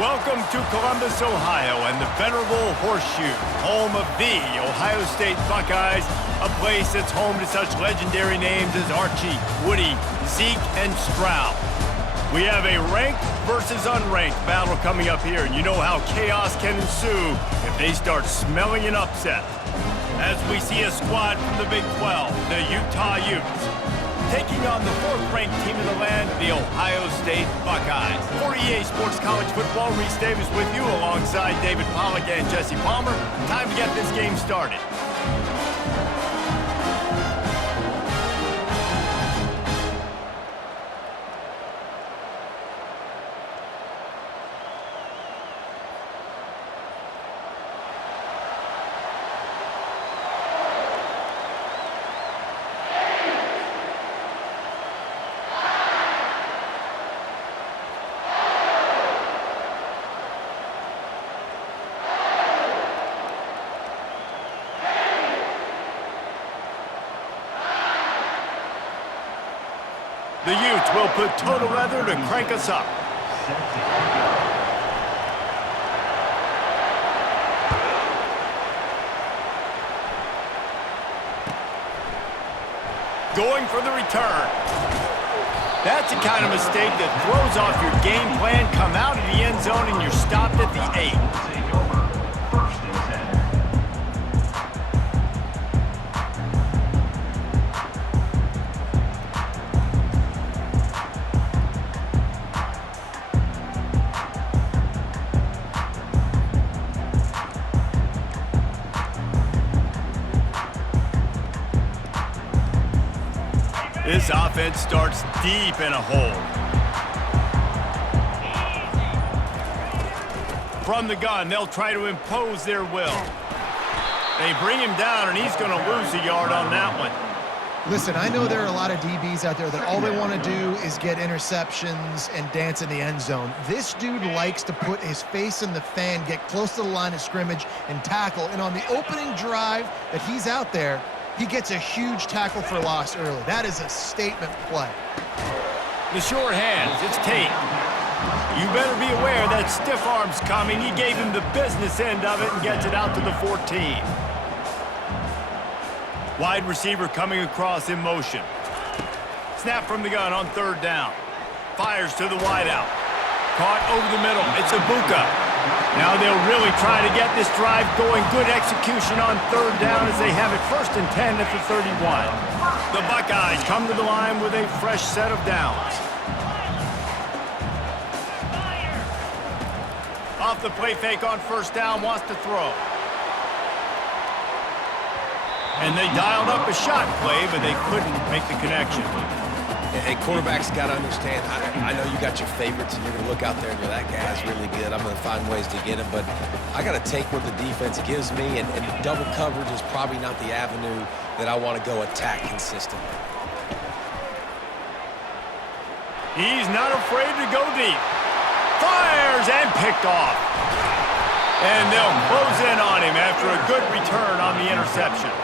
Welcome to Columbus, Ohio, and the venerable Horseshoe, home of the Ohio State Buckeyes, a place that's home to such legendary names as Archie, Woody, Zeke, and Stroud. We have a ranked versus unranked battle coming up here, and you know how chaos can ensue if they start smelling an upset. As we see a squad from the Big 12, the Utah Utes, taking on the fourth-ranked team in the land, the Ohio State Buckeyes. For EA Sports College Football, Reese Davis with you alongside David Pollack and Jesse Palmer. Time to get this game started. The Utes will put total leather to crank us up. Going for the return. That's the kind of mistake that throws off your game plan. Come out of the end zone and you're stopped at the 8. This offense starts deep in a hole. From the gun, they'll try to impose their will. They bring him down, and he's going to lose a yard on that one. Listen, I know there are a lot of DBs out there that all they want to do is get interceptions and dance in the end zone. This dude likes to put his face in the fan, get close to the line of scrimmage, and tackle. And on the opening drive that he's out there, he gets a huge tackle for loss early. That is a statement play. The short hands, it's Tate. You better be aware that stiff arm's coming. He gave him the business end of it and gets it out to the 14. Wide receiver coming across in motion. Snap from the gun on third down. Fires to the wideout. Caught over the middle. It's Ibuka. Now they'll really try to get this drive going. Good execution on third down as they have it 1st and 10 at the 31. The Buckeyes come to the line with a fresh set of downs. Off the play fake on 1st down, wants to throw. And they dialed up a shot play, but they couldn't make the connection. Hey, quarterbacks got to understand, I know you got your favorites, and you're going to look out there and you're, that guy's really good. I'm going to find ways to get him, but I got to take what the defense gives me, and double coverage is probably not the avenue that I want to go attack consistently. He's not afraid to go deep. Fires and picked off. And they'll close in on him after a good return on the interception.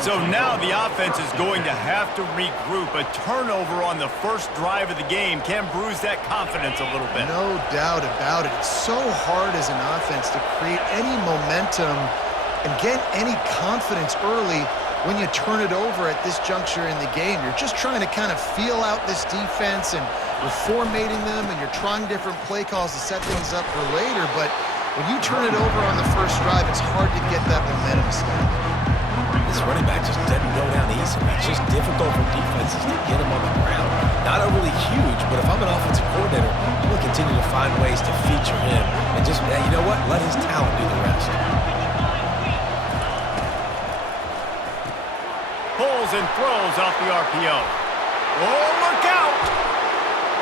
So now the offense is going to have to regroup. A turnover on the first drive of the game can bruise that confidence a little bit. No doubt about it. It's so hard as an offense to create any momentum and get any confidence early when you turn it over at this juncture in the game. You're just trying to kind of feel out this defense, and you're formatting them, and you're trying different play calls to set things up for later. But when you turn it over on the first drive, it's hard to get that momentum started. This running back just doesn't go down easy. It's just difficult for defenses to get him on the ground. Not overly huge, but if I'm an offensive coordinator, I'm going to continue to find ways to feature him and just, you know what, let his talent do the rest. Pulls and throws off the RPO. Oh, look out!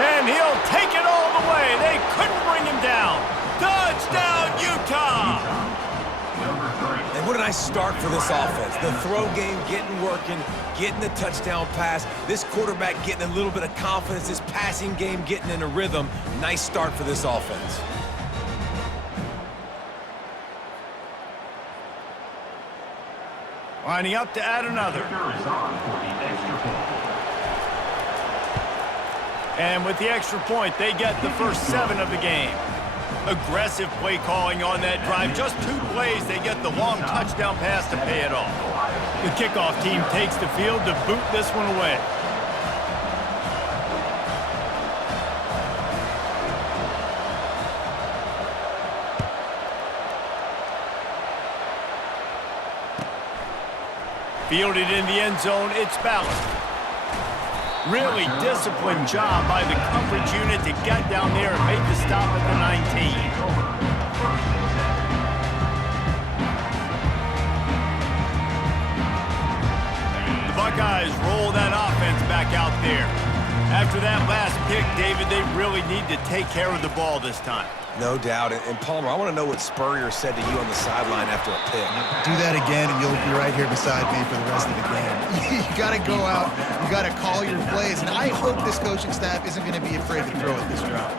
And he'll take it all the way. They couldn't bring him down. Touchdown, Utah! And what a nice start for this offense. The throw game getting working, getting the touchdown pass. This quarterback getting a little bit of confidence. This passing game getting in a rhythm. Nice start for this offense. Lining up to add another. And with the extra point, they get the first 7 of the game. Aggressive play calling on that drive. Just 2 plays, they get the long touchdown pass to pay it off. The kickoff team takes the field to boot this one away. Fielded in the end zone, it's Ballard. Really disciplined job by the coverage unit to get down there and make the stop at the 19. The Buckeyes roll that offense back out there. After that last pick, David, they really need to take care of the ball this time. No doubt. And Palmer, I want to know what Spurrier said to you on the sideline after a pick. Do that again, and you'll be right here beside me for the rest of the game. You got to go out. You got to call your plays, and I hope this coaching staff isn't going to be afraid to throw it this route.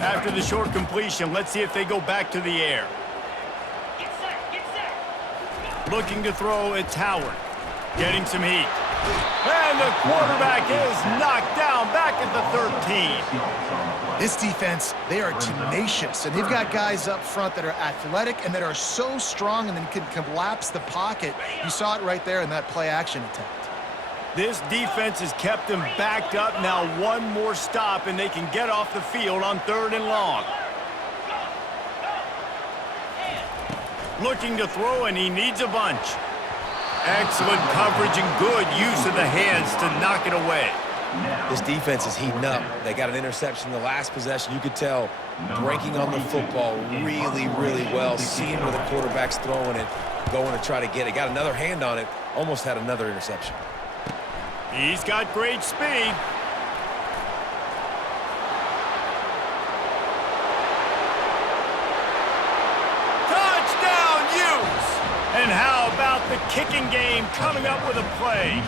After the short completion, let's see if they go back to the air. Looking to throw, it's Howard. Getting some heat. And the quarterback is knocked down back at the 13. This defense, they are tenacious, and they've got guys up front that are athletic and that are so strong and then can collapse the pocket. You saw it right there in that play-action attempt. This defense has kept them backed up. Now one more stop, and they can get off the field on 3rd and long. Looking to throw, and he needs a bunch. Excellent coverage and good use of the hands to knock it away. This defense is heating up. They got an interception the last possession. You could tell breaking on the football really, really well, seeing where the quarterback's throwing it, going to try to get it. Got another hand on it, almost had another interception. He's got great speed. Touchdown, Utes! And how about the kicking game coming up with a play?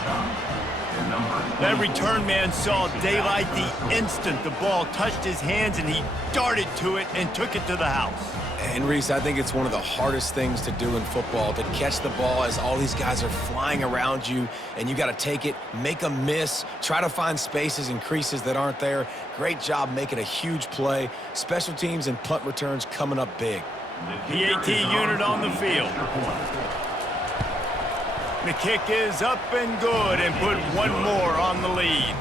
That return man saw daylight the instant the ball touched his hands, and he darted to it and took it to the house. And Reese, I think it's one of the hardest things to do in football, to catch the ball as all these guys are flying around you, and you got to take it, make a miss, try to find spaces and creases that aren't there. Great job making a huge play. Special teams and punt returns coming up big. PAT unit on the field. The kick is up and good, and put one more on the lead.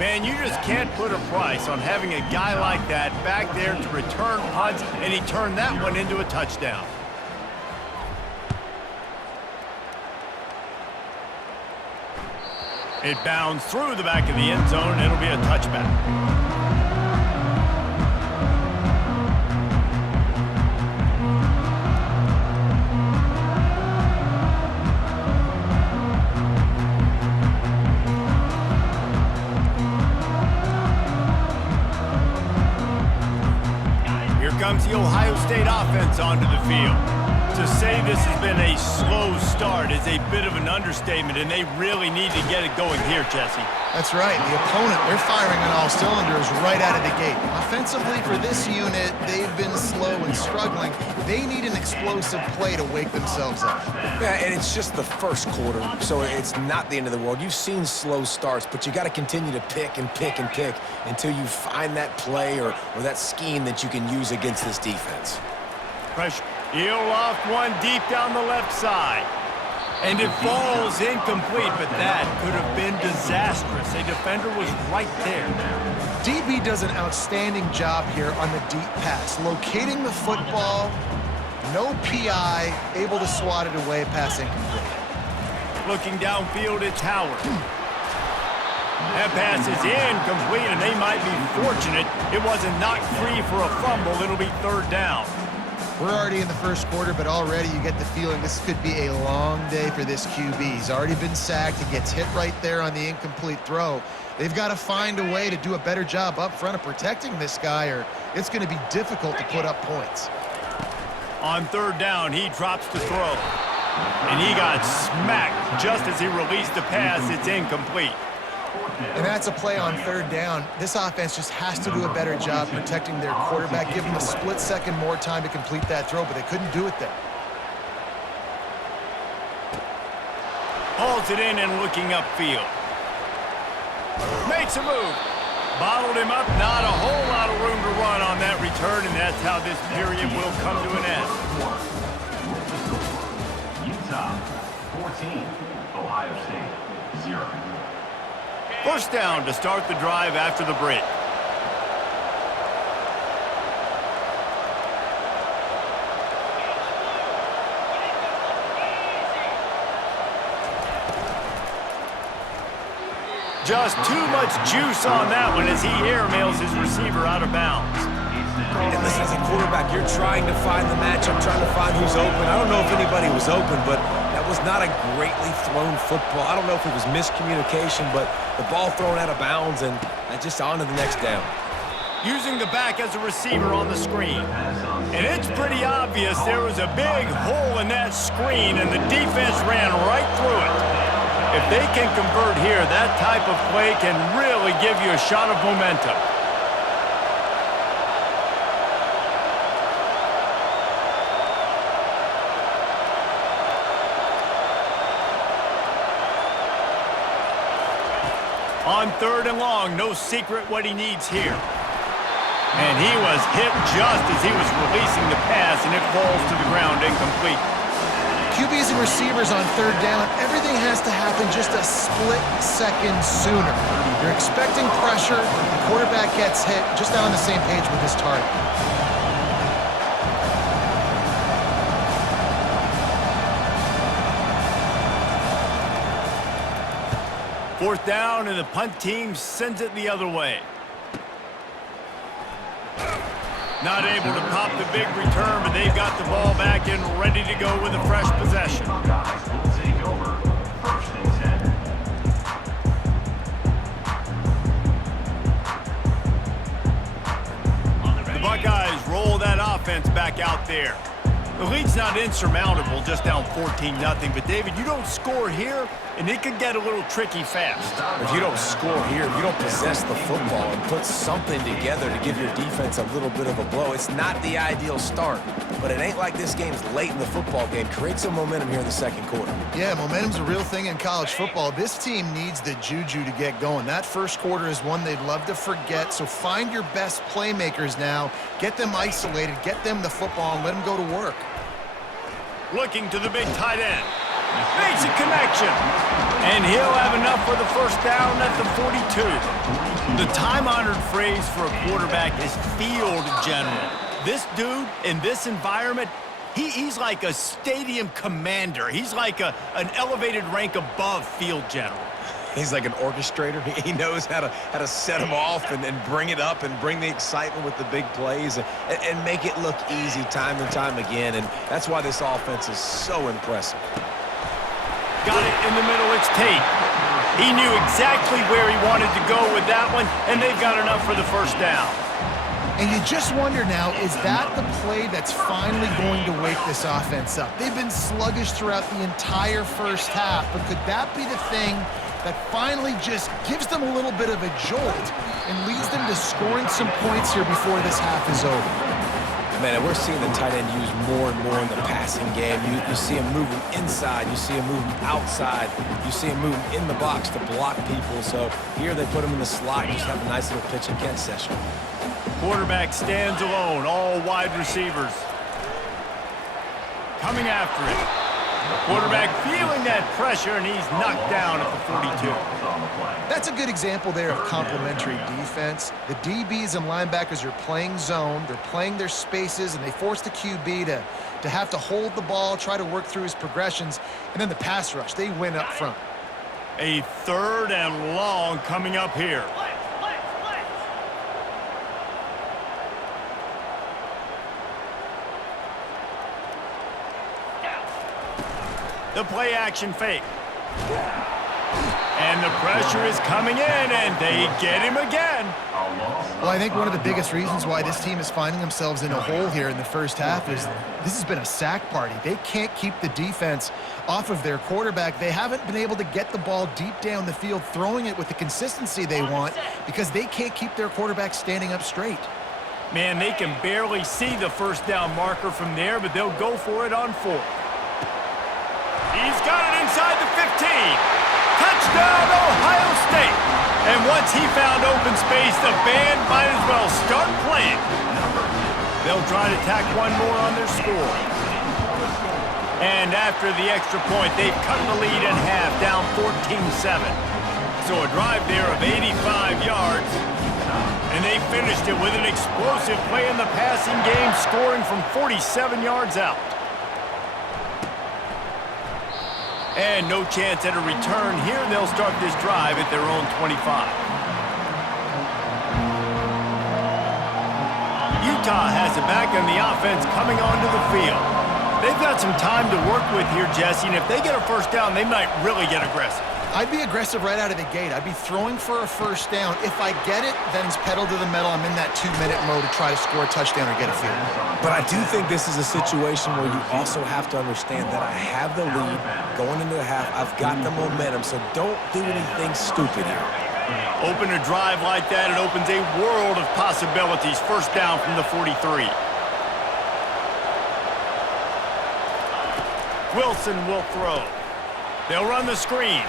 Man, you just can't put a price on having a guy like that back there to return punts, and he turned that one into a touchdown. It bounds through the back of the end zone, and it'll be a touchback. Comes the Ohio State offense onto the field. To say this has been a slow start is a bit of an understatement, and they really need to get it going here, Jesse. That's right. The opponent, they're firing on all cylinders right out of the gate. Offensively, for this unit, they've been slow and struggling. They need an explosive play to wake themselves up. Yeah, and it's just the first quarter, so it's not the end of the world. You've seen slow starts, but you got to continue to pick and pick and pick until you find that play or that scheme that you can use against this defense. Pressure. He'll loft one deep down the left side. And it falls incomplete, but that could have been disastrous. A defender was right there. DB does an outstanding job here on the deep pass, locating the football, no PI, able to swat it away, pass incomplete. Looking downfield, it's Howard. That pass is incomplete, and they might be fortunate it wasn't knocked free for a fumble. It'll be 3rd down. We're already in the first quarter, but already you get the feeling this could be a long day for this QB. He's already been sacked. He gets hit right there on the incomplete throw. They've got to find a way to do a better job up front of protecting this guy, or it's going to be difficult to put up points. On 3rd down, he drops the throw. And he got smacked just as he released the pass. It's incomplete. And that's a play on 3rd down. This offense just has to do a better job protecting their quarterback, give him a split second more time to complete that throw, but they couldn't do it there. Hauls it in and looking upfield. Makes a move. Bottled him up, not a whole lot of room to run on that return, and that's how this period will come to an end. Utah 14, Ohio State 0. First down to start the drive after the break. Just too much juice on that one as he airmails his receiver out of bounds. And listen, as a quarterback, you're trying to find the matchup, trying to find who's open. I don't know if anybody was open, but that was not a greatly thrown football. I don't know if it was miscommunication, but the ball thrown out of bounds and just on to the next down. Using the back as a receiver on the screen. And it's pretty obvious there was a big hole in that screen, and the defense ran right through it. If they can convert here, that type of play can really give you a shot of momentum. On 3rd and long, no secret what he needs here. And he was hit just as he was releasing the pass, and it falls to the ground incomplete. QBs and receivers on 3rd down, everything has to happen just a split second sooner. You're expecting pressure, the quarterback gets hit, just not on the same page with his target. Fourth down, and the punt team sends it the other way. Not able to pop the big return, but they've got the ball back and ready to go with a fresh possession. The Buckeyes roll that offense back out there. The lead's not insurmountable, just down 14-0, but David, you don't score here, and it could get a little tricky fast. If you don't score here, if you don't possess the football and put something together to give your defense a little bit of a blow, it's not the ideal start. But it ain't like this game's late in the football game. Create some momentum here in the second quarter. Yeah, momentum's a real thing in college football. This team needs the juju to get going. That first quarter is one they'd love to forget, so find your best playmakers now. Get them isolated, get them the football, and let them go to work. Looking to the big tight end. Makes a connection. And he'll have enough for the first down at the 42. The time-honored phrase for a quarterback is field general. This dude, in this environment, he's like a stadium commander. He's like an elevated rank above field general. He's like an orchestrator. He knows how to set them off and bring it up and bring the excitement with the big plays and make it look easy time and time again. And that's why this offense is so impressive. Got it in the middle. It's Tate. He knew exactly where he wanted to go with that one, and they've got enough for the first down. And you just wonder now, is that the play that's finally going to wake this offense up? They've been sluggish throughout the entire first half, but could that be the thing that finally just gives them a little bit of a jolt and leads them to scoring some points here before this half is over? Man, we're seeing the tight end used more and more in the passing game. You see him moving inside. You see him moving outside. You see him moving in the box to block people. So here they put him in the slot. Just have a nice little pitch and catch session. Quarterback stands alone, all wide receivers. Coming after it. Quarterback feeling that pressure, and he's knocked down at the 42. That's a good example there of complementary defense. The DBs and linebackers are playing zone. They're playing their spaces, and they force the QB to have to hold the ball, try to work through his progressions, and then the pass rush. They win up front. A 3rd and long coming up here. The play action fake. And the pressure is coming in, and they get him again. Well, I think one of the biggest reasons why this team is finding themselves in a hole here in the first half is this has been a sack party. They can't keep the defense off of their quarterback. They haven't been able to get the ball deep down the field, throwing it with the consistency they want because they can't keep their quarterback standing up straight. Man, they can barely see the first down marker from there, but they'll go for it on 4th. He's got it inside the 15. Touchdown, Ohio State. And once he found open space, the band might as well start playing. They'll try to tack one more on their score. And after the extra point, they've cut the lead in half, down 14-7. So a drive there of 85 yards. And they finished it with an explosive play in the passing game, scoring from 47 yards out. And no chance at a return here. They'll start this drive at their own 25. Utah has it back on the offense coming onto the field. They've got some time to work with here, Jesse, and if they get a first down, they might really get aggressive. I'd be aggressive right out of the gate. I'd be throwing for a first down. If I get it, then it's pedal to the metal. I'm in that 2-minute mode to try to score a touchdown or get a field. But I do think this is a situation where you also have to understand that I have the lead going into the half. I've got the momentum, so don't do anything stupid here. Open a drive like that, it opens a world of possibilities. First down from the 43. Wilson will throw. They'll run the screen.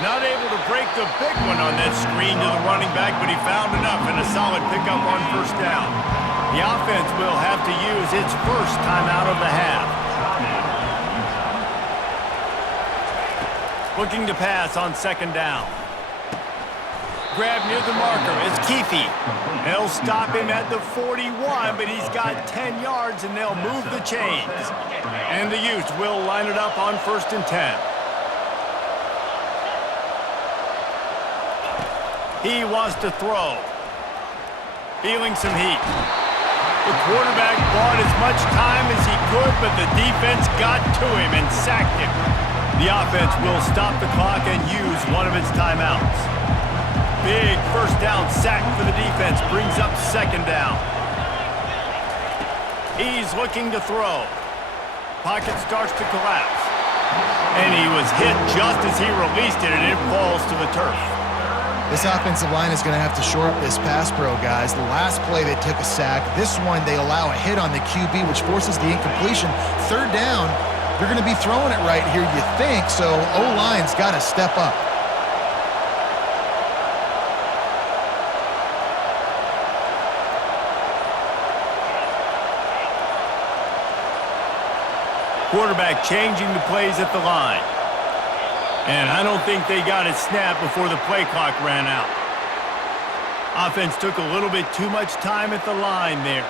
Not able to break the big one on that screen to the running back, but he found enough and a solid pickup on first down. The offense will have to use its first timeout of the half. Looking to pass on second down. Grab near the marker. It's Keefe. They'll stop him at the 41, but he's got 10 yards, and they'll move the chains. And the Utes will line it up on 1st and 10. He wants to throw. Feeling some heat. The quarterback bought as much time as he could, but the defense got to him and sacked him. The offense will stop the clock and use one of its timeouts. Big first down sack for the defense brings up second down. He's looking to throw. Pocket starts to collapse. And he was hit just as he released it, and it falls to the turf. This offensive line is going to have to shore up this pass pro, guys. The last play they took a sack. This one they allow a hit on the QB, which forces the incompletion. Third down, they're going to be throwing it right here, you think, so O-line's got to step up. Quarterback changing the plays at the line. And I don't think they got it snapped before the play clock ran out. Offense took a little bit too much time at the line there.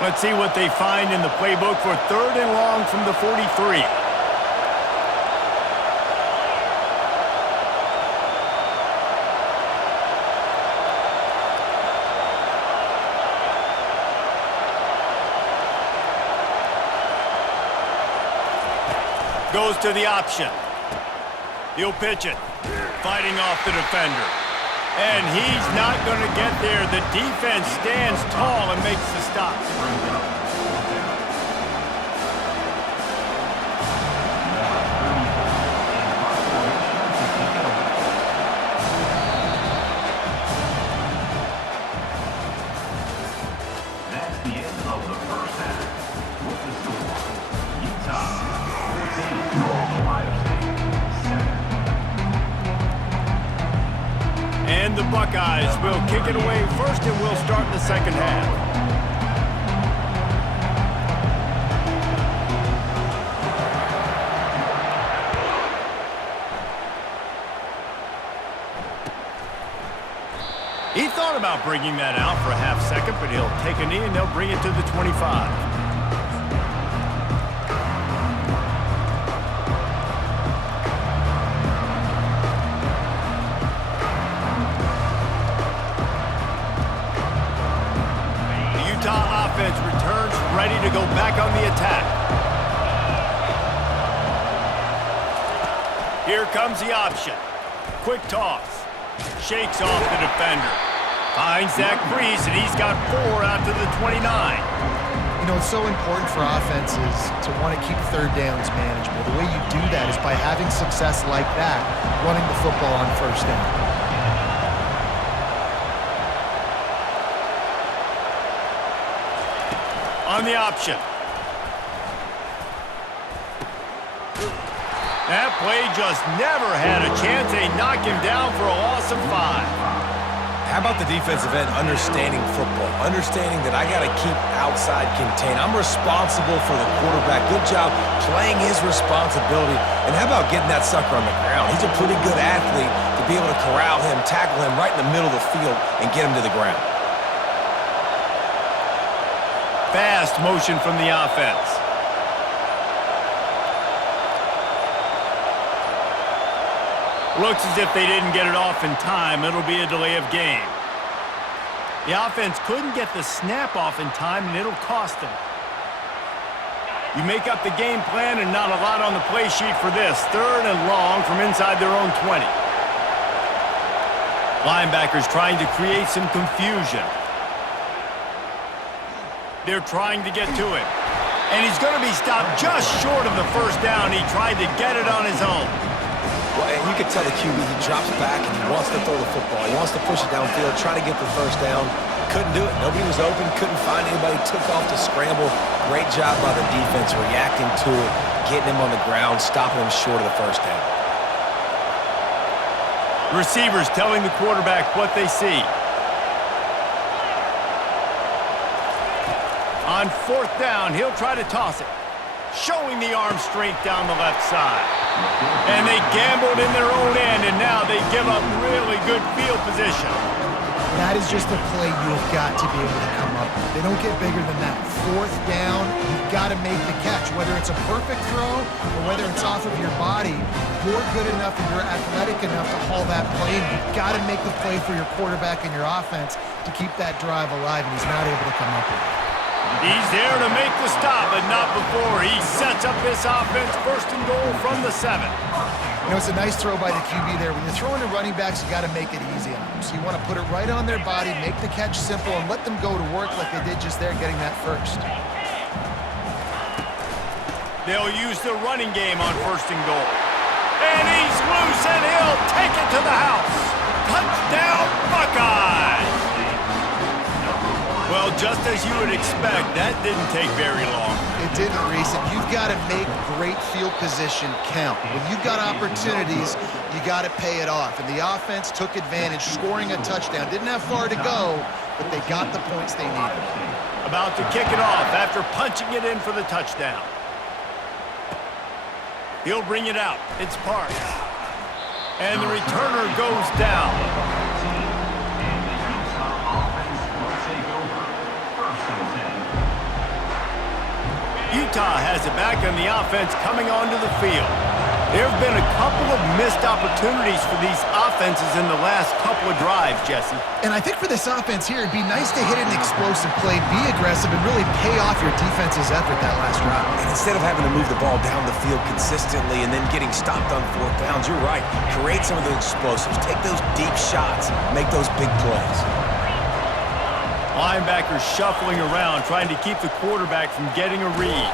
Let's see what they find in the playbook for 3rd and long from the 43. Goes to the option. He'll pitch it. Fighting off the defender. And he's not going to get there. The defense stands tall and makes the stop. That's the end of the first half. With the score, Utah 14, Ohio State 7. And the Buckeyes will kick it away first, and we'll start the second half. He thought about bringing that out for a half second, but he'll take a knee and they'll bring it to the 25. Offense returns ready to go back on the attack. Here comes the option. Quick toss. Shakes off the defender. Finds Zach Brees, and he's got 4 out to the 29. You know, it's so important for offenses to want to keep third downs manageable. The way you do that is by having success like that, running the football on first down. On the option. That play just never had a chance. They knock him down for a loss of 5. How about the defensive end understanding football, understanding that I got to keep outside contained. I'm responsible for the quarterback. Good job playing his responsibility. And how about getting that sucker on the ground? He's a pretty good athlete to be able to corral him, tackle him right in the middle of the field, and get him to the ground. Fast motion from the offense. Looks as if they didn't get it off in time. It'll be a delay of game. The offense couldn't get the snap off in time, and it'll cost them. You make up the game plan and not a lot on the play sheet for this. 3rd and long from inside their own 20. Linebackers trying to create some confusion. They're trying to get to him. And he's going to be stopped just short of the first down. He tried to get it on his own. Well, and you can tell the QB, he drops back and he wants to throw the football. He wants to push it downfield, try to get the first down. Couldn't do it. Nobody was open, couldn't find anybody, took off to scramble. Great job by the defense reacting to it, getting him on the ground, stopping him short of the first down. Receivers telling the quarterback what they see. On 4th down, he'll try to toss it. Showing the arm strength down the left side. And they gambled in their own end, and now they give up really good field position. That is just a play you have got to be able to come up with. They don't get bigger than that. 4th down, you've got to make the catch. Whether it's a perfect throw or whether it's off of your body, you're good enough and you're athletic enough to haul that play, and you've got to make the play for your quarterback and your offense to keep that drive alive, and he's not able to come up with it. He's there to make the stop, but not before. He sets up this offense 1st and goal from the 7. You know, it's a nice throw by the QB there. When you're throwing to running backs, you got to make it easy on them. So you want to put it right on their body, make the catch simple, and let them go to work like they did just there, getting that first. They'll use the running game on 1st and goal. And he's loose, and he'll take it to the house. Touchdown, Buckeyes! Well, just as you would expect, that didn't take very long. It didn't, Reese. And you've got to make great field position count. When you've got opportunities, you got to pay it off. And the offense took advantage, scoring a touchdown. Didn't have far to go, but they got the points they needed. About to kick it off after punching it in for the touchdown. He'll bring it out. It's Parks. And the returner goes down. Utah has it back on the offense coming onto the field. There have been a couple of missed opportunities for these offenses in the last couple of drives, Jesse. And I think for this offense here, it'd be nice to hit an explosive play, be aggressive, and really pay off your defense's effort that last drive. And instead of having to move the ball down the field consistently and then getting stopped on 4th downs, you're right. Create some of those explosives. Take those deep shots. Make those big plays. Linebackers shuffling around, trying to keep the quarterback from getting a read.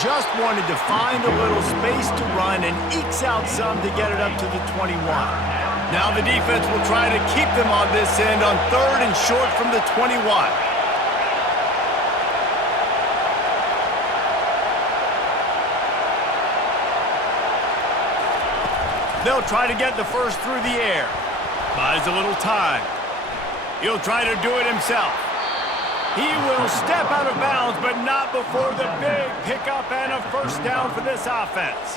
Just wanted to find a little space to run and ekes out some to get it up to the 21. Now the defense will try to keep them on this end on 3rd and short from the 21. They'll try to get the first through the air. Buys a little time. He'll try to do it himself. He will step out of bounds, but not before the big pickup and a first down for this offense.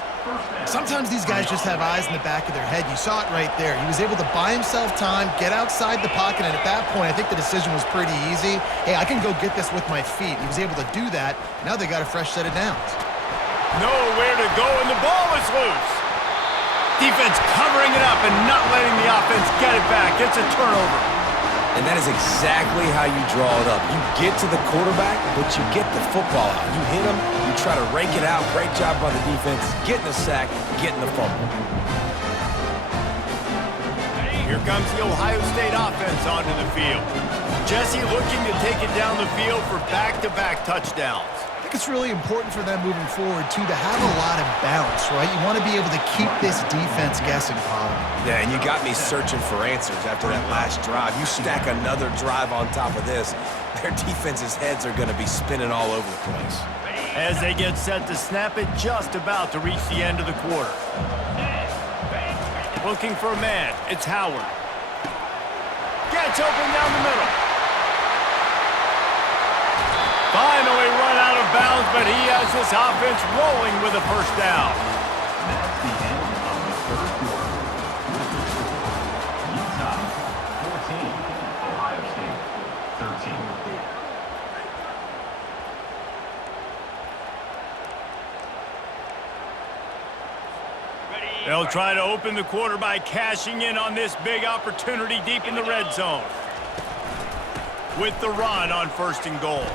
Sometimes these guys just have eyes in the back of their head. You saw it right there. He was able to buy himself time, get outside the pocket, and at that point, I think the decision was pretty easy. Hey, I can go get this with my feet. He was able to do that. Now they got a fresh set of downs. Nowhere to go, and the ball is loose. Defense covering it up and not letting the offense get it back. It's a turnover. And that is exactly how you draw it up. You get to the quarterback, but you get the football out. You hit him, you try to rake it out. Great job by the defense, getting the sack, getting the fumble. Here comes the Ohio State offense onto the field. Jesse looking to take it down the field for back-to-back touchdowns. I think it's really important for them moving forward, too, to have a lot of balance, right? You want to be able to keep this defense guessing, Paul. Yeah, and you got me searching for answers after that last drive. You stack another drive on top of this, their defense's heads are going to be spinning all over the place. as they get set to snap it just about to reach the end of the quarter. Looking for a man, it's Howard. Gets open down the middle. Finally run out of bounds, but he has this offense rolling with a first down. That's the end of the third quarter. Utah 14, Ohio State 13. They'll try to open the quarter by cashing in on this big opportunity deep in the red zone. With the run on 1st and goal.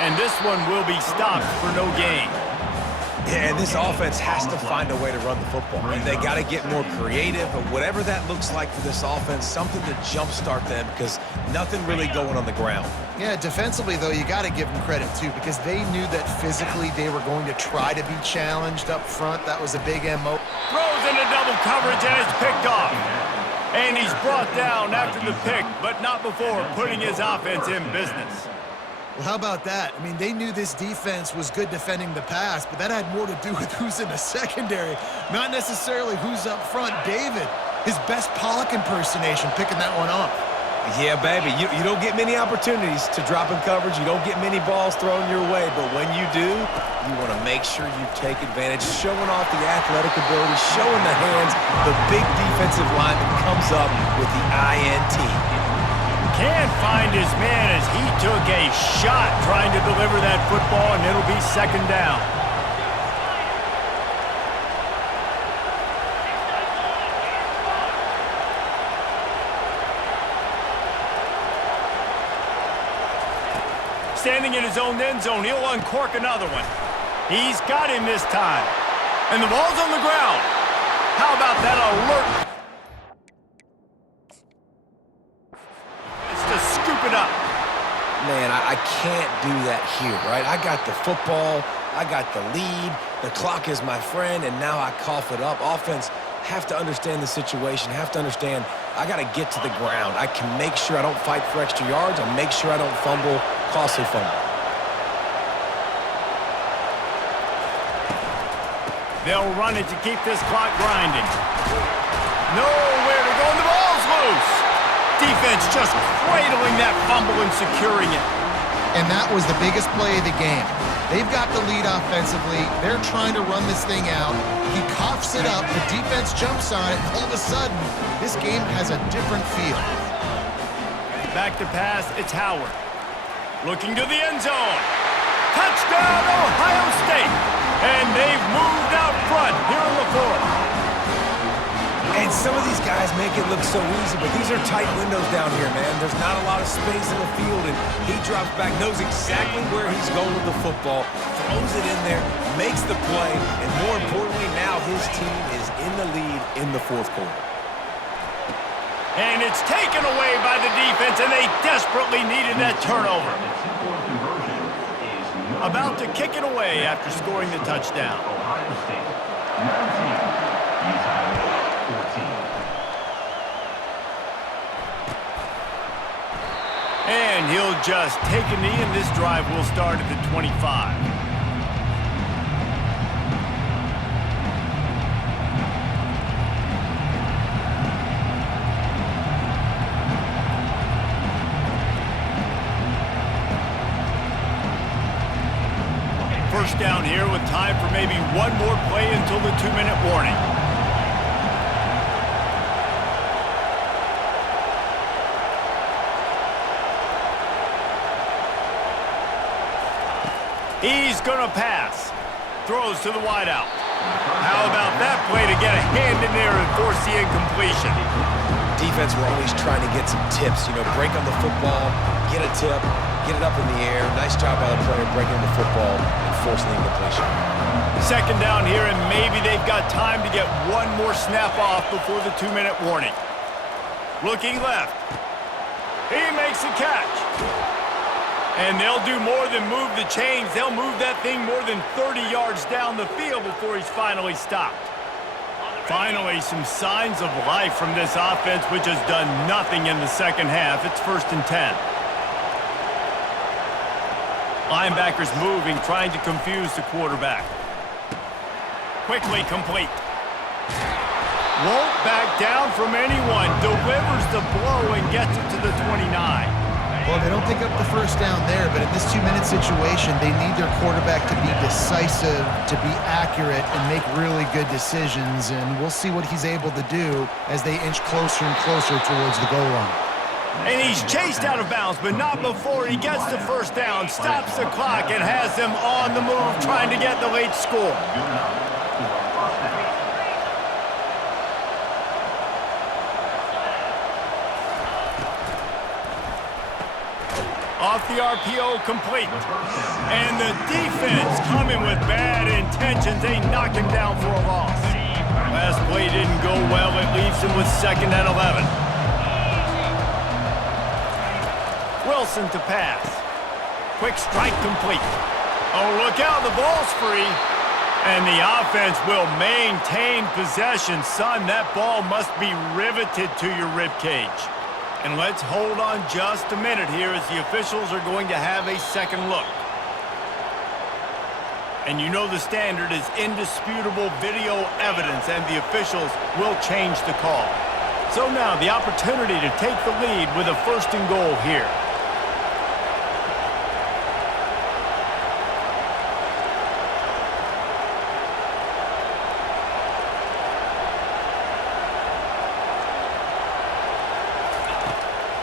And this one will be stopped for no gain. Yeah, and this offense has to find a way to run the football. And they got to get more creative, or whatever that looks like for this offense, something to jumpstart them, because nothing really going on the ground. Yeah, defensively, though, you got to give them credit, too, because they knew that physically they were going to try to be challenged up front. That was a big MO. Throws into double coverage, and it's picked off. And he's brought down after the pick, but not before putting his offense in business. Well, how about that? I mean, they knew this defense was good defending the pass, but that had more to do with who's in the secondary, not necessarily who's up front. David, his best Pollock impersonation, picking that one up. Yeah, baby, you don't get many opportunities to drop in coverage. You don't get many balls thrown your way, but when you do, you want to make sure you take advantage, showing off the athletic ability, showing the hands, the big defensive line that comes up with the INT. Can't find his man as he took a shot trying to deliver that football, and it'll be 2nd down. Standing in his own end zone, he'll uncork another one. He's got him this time. And the ball's on the ground. How about that alert? It's to scoop it up. Man, I can't do that here, right? I got the football, I got the lead, the clock is my friend, and now I cough it up. Offense have to understand the situation, have to understand I got to get to the ground. I can make sure I don't fight for extra yards. I make sure I don't fumble, costly fumble. They'll run it to keep this clock grinding. Nowhere to go, and the ball's loose. Defense just cradling that fumble and securing it. And that was the biggest play of the game. They've got the lead offensively. They're trying to run this thing out. He coughs it up. The defense jumps on it. All of a sudden, this game has a different feel. Back to pass, it's Howard. Looking to the end zone. Touchdown, Ohio State. And they've moved out front here in the 4th. And some of these guys make it look so easy, but these are tight windows down here, man. There's not a lot of space in the field, and he drops back, knows exactly where he's going with the football, throws it in there, makes the play, and more importantly, now his team is in the lead in the 4th quarter. And it's taken away by the defense, and they desperately needed that turnover. About to kick it away after scoring the touchdown. Ohio State 19, Utah 14. And he'll just take a knee, and this drive will start at the 25. First down here with time for maybe one more play until the 2-minute warning. He's going to pass. Throws to the wideout. How about that play to get a hand in there and force the incompletion? Defense were always trying to get some tips, break on the football, get a tip, get it up in the air. Nice job by the player breaking the football and forcing the incompletion. 2nd down here, and maybe they've got time to get one more snap off before the 2-minute warning. Looking left. He makes the catch. And they'll do more than move the chains. They'll move that thing more than 30 yards down the field before he's finally stopped. Finally, some signs of life from this offense, which has done nothing in the 2nd half. It's 1st and 10. Linebackers moving, trying to confuse the quarterback. Quickly complete. Won't back down from anyone. Delivers the blow and gets it to the 29. Well, they don't pick up the first down there, but in this 2-minute situation, they need their quarterback to be decisive, to be accurate, and make really good decisions. And we'll see what he's able to do as they inch closer and closer towards the goal line. And he's chased out of bounds, but not before he gets the first down, stops the clock, and has them on the move, trying to get the late score. Off the RPO, complete. And the defense coming with bad intentions. They knock him down for a loss. Last play didn't go well. It leaves him with 2nd and 11. Wilson to pass. Quick strike complete. Oh, look out. The ball's free. And the offense will maintain possession. Son, that ball must be riveted to your ribcage. And let's hold on just a minute here as the officials are going to have a second look. And you know the standard is indisputable video evidence, and the officials will change the call. So now the opportunity to take the lead with a 1st and goal here.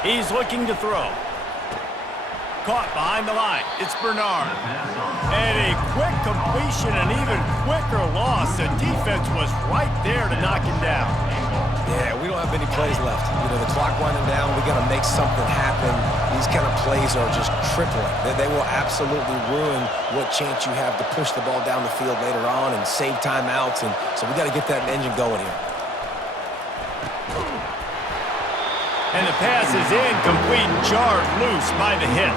He's looking to throw. Caught behind the line. It's Bernard. And a quick completion, an even quicker loss. The defense was right there to knock him down. Yeah, we don't have many plays left. You know, the clock winding down. We got to make something happen. These kind of plays are just crippling. They will absolutely ruin what chance you have to push the ball down the field later on and save timeouts. And so we got to get that engine going here. And the pass is incomplete, jarred loose by the hit.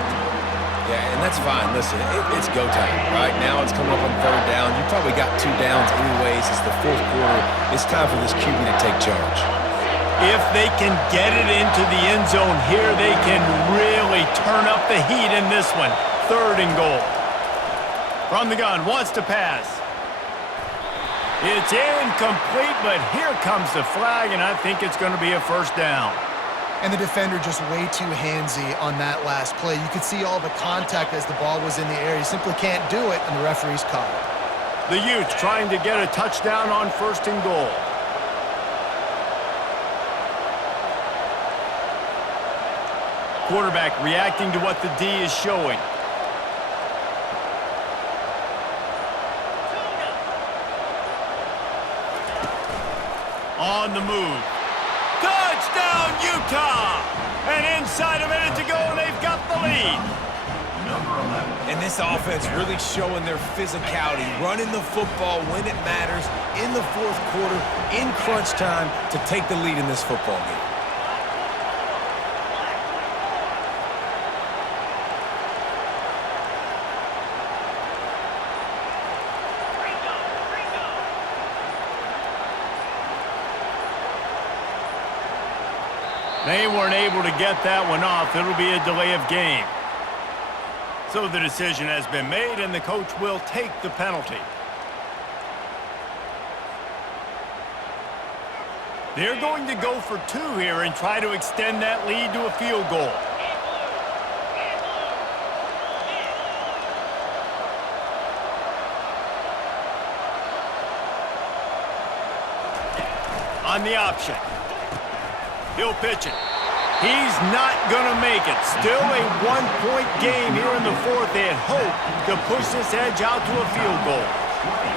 Yeah, and that's fine. Listen, it's go time. Right now it's coming up on 3rd down. You probably got 2 downs anyways. It's the 4th quarter. It's time for this QB to take charge. If they can get it into the end zone here, they can really turn up the heat in this one. 3rd and goal. From the gun, wants to pass. It's incomplete, but here comes the flag, and I think it's going to be a 1st down. And the defender just way too handsy on that last play. You could see all the contact as the ball was in the air. He simply can't do it, and the referee's caught it. The Utes trying to get a touchdown on 1st and goal. Quarterback reacting to what the D is showing. On the move. Touchdown, Utah! And inside a minute to go, and they've got the lead. And this offense really showing their physicality, running the football when it matters, in the 4th quarter, in crunch time, to take the lead in this football game. They weren't able to get that one off. It'll be a delay of game. So the decision has been made, and the coach will take the penalty. They're going to go for 2 here and try to extend that lead to a field goal. On the option. He'll pitch it. He's not going to make it. Still a 1-point game here in the 4th. They had hoped to push this edge out to a field goal.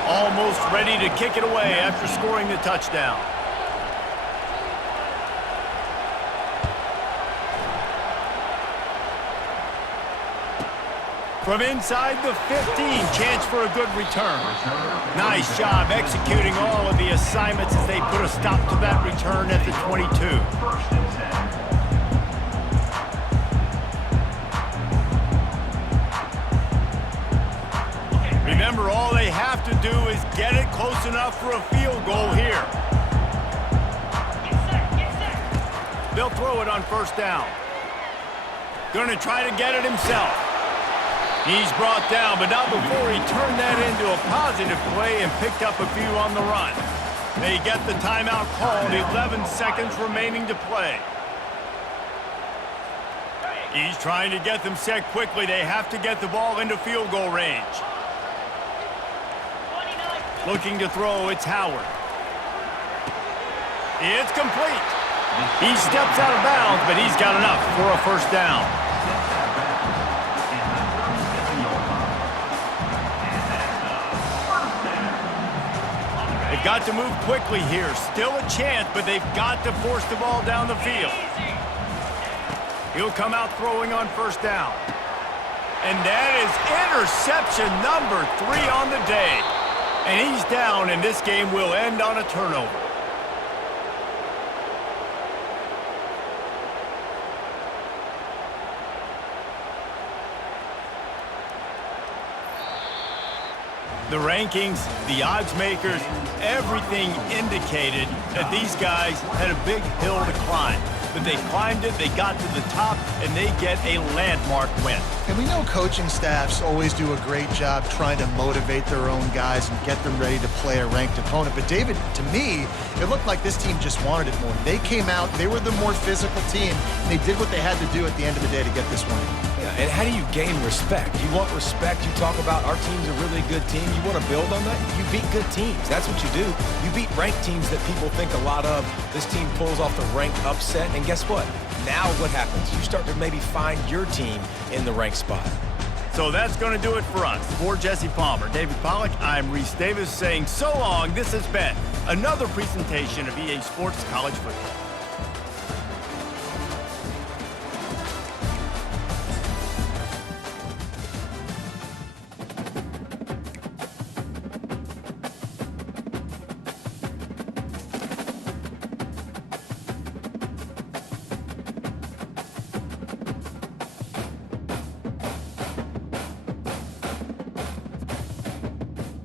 Almost ready to kick it away after scoring the touchdown. From inside the 15, chance for a good return. Nice job executing all of the assignments as they put a stop to that return at the 22. Remember, all they have to do is get it close enough for a field goal here. They'll throw it on 1st down. Going to try to get it himself. He's brought down, but not before he turned that into a positive play and picked up a few on the run. They get the timeout called, 11 seconds remaining to play. He's trying to get them set quickly. They have to get the ball into field goal range. Looking to throw, it's Howard. It's complete. He steps out of bounds, but he's got enough for a first down. They've got to move quickly here. Still a chance, but they've got to force the ball down the field. He'll come out throwing on first down. And that is interception number 3 on the day. And he's down, and this game will end on a turnover. The rankings, the odds makers, everything indicated that these guys had a big hill to climb. But they climbed it, they got to the top, and they get a landmark win. And we know coaching staffs always do a great job trying to motivate their own guys and get them ready to play a ranked opponent. But David, to me, it looked like this team just wanted it more. They came out, they were the more physical team, and they did what they had to do at the end of the day to get this win. Yeah, and how do you gain respect? You want respect. You talk about our team's a really good team. You want to build on that? You beat good teams. That's what you do. You beat ranked teams that people think a lot of. This team pulls off the ranked upset, and guess what? Now what happens? You start to maybe find your team in the ranked spot. So that's going to do it for us. For Jesse Palmer, David Pollack, I'm Reese Davis saying so long. This has been another presentation of EA Sports College Football.